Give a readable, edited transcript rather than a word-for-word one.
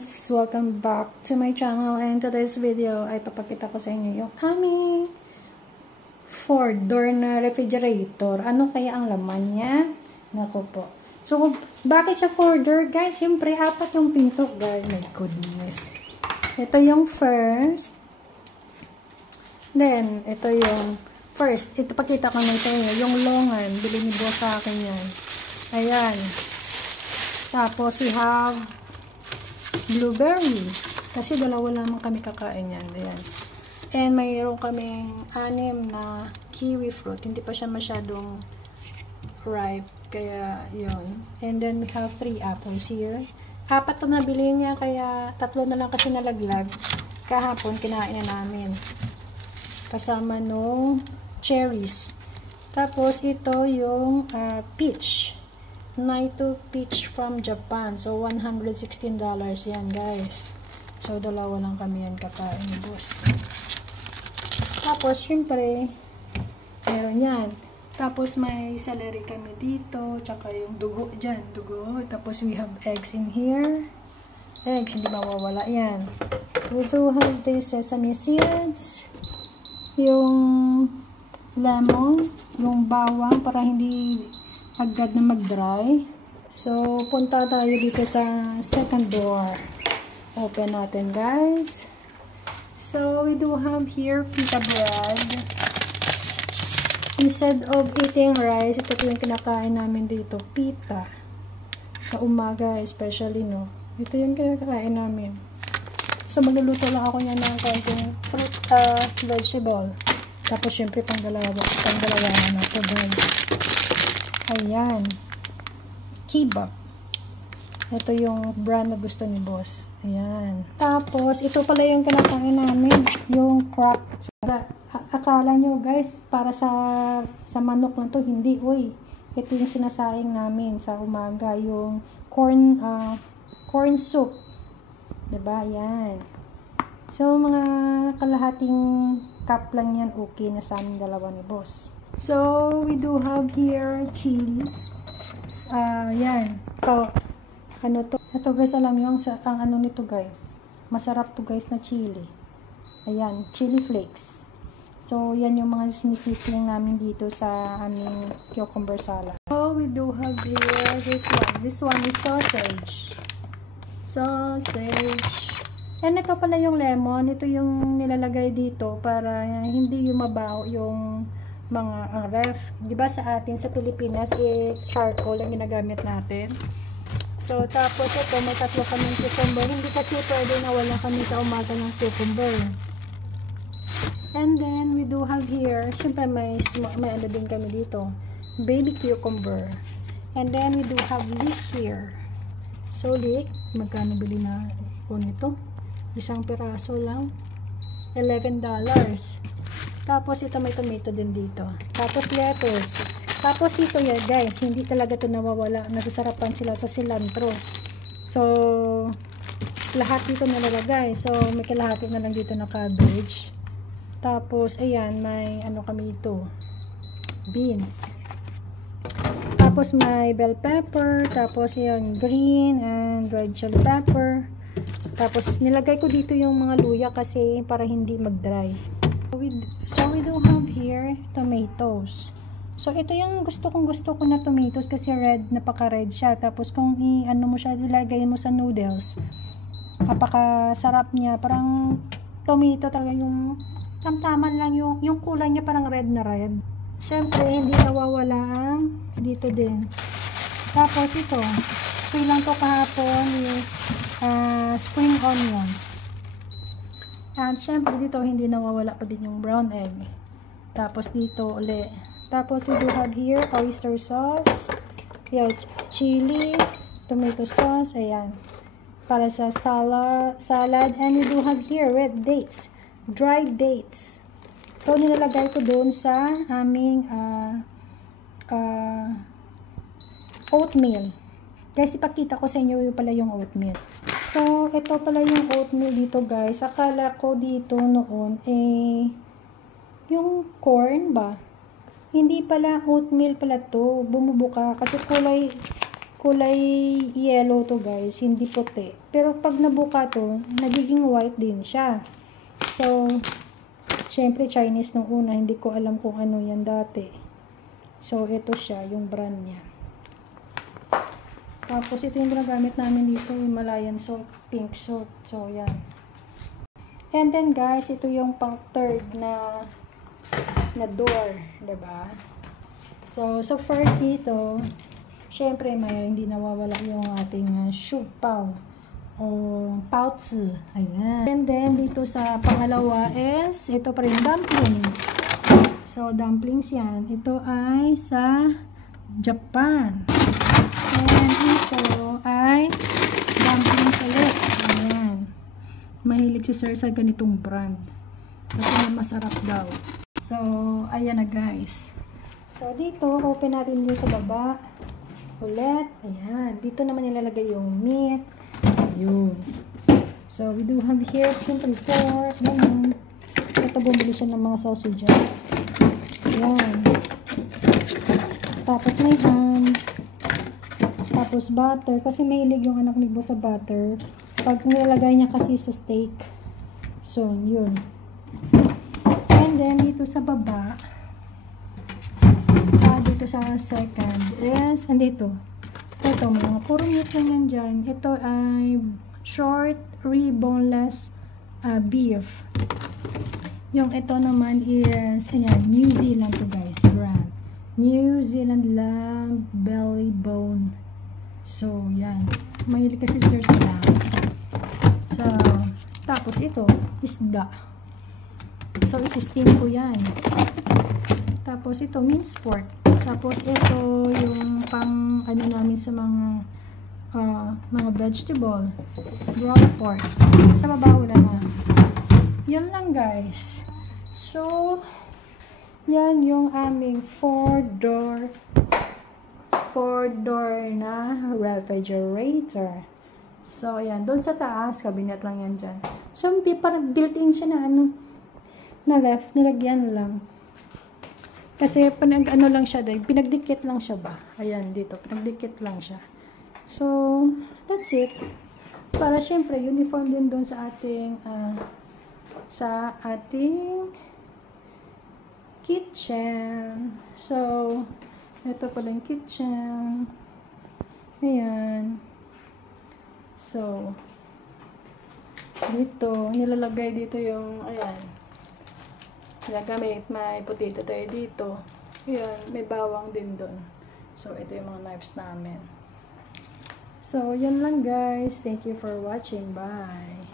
guys! Welcome back to my channel, and today's video ay papakita ko sa inyo yung aming 4-door na refrigerator. Ano kaya ang laman niya? Naku po. So, bakit siya 4-door guys? Siyempre, 4 yung pinto guys. My goodness. Ito yung first. Then, ito yung first. Ito, pakita ko na ito yung longan. Bili ni boss sa akin yan. Ayan. Tapos, we have blueberry. Kasi dalawa lamang kami kakain yan. Ayan. And mayroon kaming 6 na kiwi fruit. Hindi pa siya masyadong ripe. Kaya, yun. And then, we have 3 apples here. 4 to nabili niya. Kaya, 3 na lang kasi nalaglag. Kahapon, kinain na namin. Kasama nung cherries. Tapos, ito yung peach. Naito peach from Japan. So, $116 yan, guys. So, dalawa lang kami yan kakain ni boss. Tapos, syempre, meron yan. Tapos, may celery kami dito. Tsaka yung dugo dyan. Dugo. Tapos, we have eggs in here. Eggs, hindi mawawala yan. We do have this sesame seeds. Yung lemon. Yung bawang para hindi agad na mag-dry. So, punta tayo dito sa second door. Open natin, guys. So, we do have here pita bread. Instead of eating rice, ito yung kinakain namin dito, pita. Sa umaga, especially, no? Ito yung kinakain namin. So, magluluto lang ako niya ng konting fruit, vegetable. Tapos, syempre, pang-dalawa na ito, guys. Ayan. Kebab. Ito yung brand na gusto ni boss. Ayan. Tapos, ito pala yung kinakain namin. Yung crab. Akala nyo guys, para sa manok na to, hindi. Uy, ito yung sinasaing namin sa umaga. Yung corn soup. Diba? Ayan. So, mga kalahating cup lang yan. Okay na sa aming dalawa ni boss. So, we do have here chilies. Yan. Ito, ano to? Ito guys, alam nyo ang ano nito guys. Masarap to guys na chili. Ayan, chili flakes. So, yan yung mga sinisisling namin dito sa aming cucumber salad. So, we do have here this one. This one is sausage. Sausage. And ito pala yung lemon. Ito yung nilalagay dito para hindi yumabaw yung mga ref. Diba sa atin sa Pilipinas, charcoal ang ginagamit natin. So, tapos ito, may 3 kaming cucumber. Hindi kasi pwede na wala kami sa umaga ng cucumber. And then, we do have here, syempre may ano din kami dito, baby cucumber. And then, we do have leek here. So, leek, magkano bili na po nito? Isang piraso lang. $11. Tapos, ito may tomato din dito. Tapos, lettuce. Tapos, ito yan, guys. Hindi talaga ito nawawala. Nasasarapan sila sa cilantro. So, lahat dito nalalagay. So, may kalahati na lang dito na cabbage. Tapos, ayan, may ano kami ito. Beans. Tapos, may bell pepper. Tapos, ayan, green and red chili pepper. Tapos, nilagay ko dito yung mga luya kasi para hindi mag-dry. So, we do have here tomatoes. So, ito yung gusto ko na tomatoes kasi red, napaka-red siya. Tapos, kung i-ano mo siya, ilagay mo sa noodles, napaka-sarap niya. Parang tomato talaga yung tamtaman lang yung kulay niya parang red na red. Siyempre, hindi nawawala ang dito din. Tapos, ito. Ito lang to kahapon yung spring onions. At syempre dito hindi nawawala pa din yung brown egg. Tapos dito uli. Tapos we do have here oyster sauce. Yan, chili, tomato sauce, ayan. Para sa salad. And we do have here red dates. Dried dates. So nilalagay ko doon sa aming oatmeal. Guys, ipakita ko sa inyo yung pala yung oatmeal. So, ito pala yung oatmeal dito, guys. Akala ko dito noon, yung corn ba? Hindi pala oatmeal pala to. Bumubuka. Kasi kulay yellow to guys, hindi puti. Pero pag nabuka to, nagiging white din siya. So, syempre Chinese nung una, hindi ko alam kung ano yan dati. So, ito siya, yung brand niya. Tapos, ito yung ginagamit namin dito, Himalayan salt, pink salt. So, yan. And then guys, ito yung pang third na door, diba? So first dito, syempre may hindi nawawala yung ating shu pao o pouch. Ayan. And then dito sa pangalawa is ito pa rin dumplings. So dumplings yan. Ito ay sa Japan. And ito ay dumplings ulit. Ayan. Mahilig si Sir sa ganitong brand. Kasi masarap daw. So, ayan na guys. So, dito, open natin yung sa baba. Ulit. Ayan. Dito naman nilalagay yung meat. Ayun. So, we do have here shrimp pork. Ganun. Ito, bumili siya ng mga sausages. Ayan. Tapos, may ham. Tapos, butter. Kasi mahilig yung anak ni Bo sa butter. Pag nilalagay niya kasi sa steak. So, yun. And then, dito sa baba, dito sa second is, andito. Ito, mga puro meat lang yan dyan. Ito ay short, boneless beef. Yung ito naman is, ayan, New Zealand to guys, brand. New Zealand lamb belly bone. So, yan. Mahilig kasi sir sa lamb. So, tapos ito, isda. So, isi-steam ko yan. Tapos, ito, minced pork. Tapos, ito, yung pang, ano namin sa mga vegetable. Ground pork. Sa baba, wala na. Yan lang, guys. So, yan yung aming 4-door na refrigerator. So, ayan. Doon sa taas, cabinet lang yan dyan. So, parang built-in siya na ano, na ref, nilagyan lang. Kasi ano lang siya dahil pinagdikit lang siya ba. Ayan dito, pinagdikit lang siya. So, that's it. Para syempre uniform din doon sa ating kitchen. So, ito pala yung kitchen. Ayan. So, dito, nilalagay dito yung, ayan. Ginagamit, may potato tayo dito. Ayan, may bawang din doon. So, ito yung mga knives namin. So, yan lang guys. Thank you for watching. Bye!